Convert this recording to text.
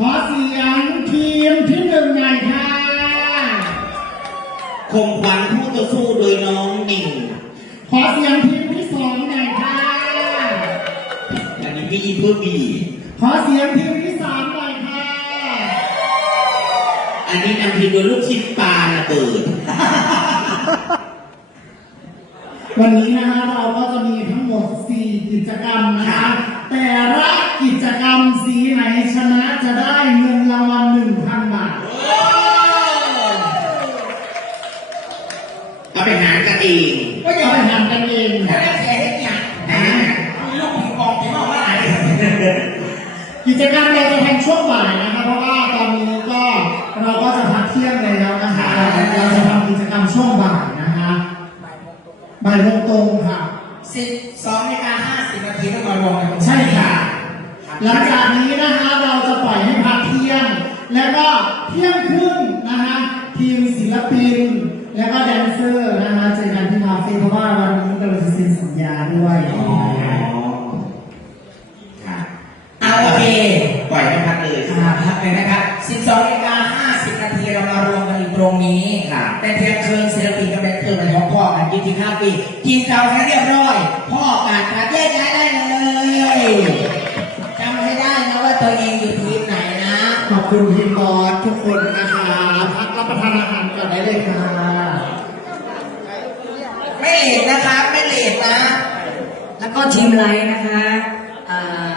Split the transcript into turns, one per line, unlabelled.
ขอเสียงทีมที่หนึ่งหน่อยค่ะ
คงขวัญผู้ต่อสู้โดยน้องหนิง
ขอเสียงทีมที่สองหน่อยค่ะ
อันนี้พี่เพื่อบี
ขอเสียงทีมที่สามหน่อยค่ะ
อันนี้นำทีมโดยลูกชิ้นปลาระเบิด
วันนี้นะคะเราก็จะมีทั้งหมด4กิจกรรมนะคะแต่ละกิจกรรมสีไหนชนะจะได้เงินรางวัล 1,000 บาท
เอาไปหากันเอง
ก็จะไปหากันเอง
แล้วแค่นี้ลูกผีกองผีมาว่าอะไร
กิจกรรมเราจะทำช่วงบ่ายนะคะเพราะว่าตอนนี้ก็เราก็จะพักเที่ยงแล้วนะคะเราจะทำกิจกรรมช่วงบ่ายนะคะบ่ายโมงตรงค่ะ
12:50 นาทีต้องมารวมกัน
ใช่ค่ะหลังจากนี้นะคะเราจะปล่อยให้พักเที่ยงแล้วก็เที่ยงครึ่งนะคะทีมศิลปินแล้วก็แดนเซอร์นะคะเจอกันที่คาเฟ่เพราะว่าวันนี้เราจะเซ็นสัญญาด้วย
โอเคปล่อยให้พักเลย
พักเลยนะครับ12:50 นาทีเรามารวมกันอีกตรงนี้แต่เพียงเชิญศิลปินกับแดนเซอร์มาพบพ่อกันกินที่คาเฟ่กินข้าวให้เรียบร้อยพ่อการขาแยกย้ายได้เลยจำให้ได้นะว่าตัวเองอยู่ทีมไหนนะ
ขอบคุณทีมบอสทุกคนนะคะพักรับประทานอาหารก่อนได้เลยค่ะ
ไม่เลทนะครับไม่เลทนะ
แล้วก็ทีมไลท์นะคะ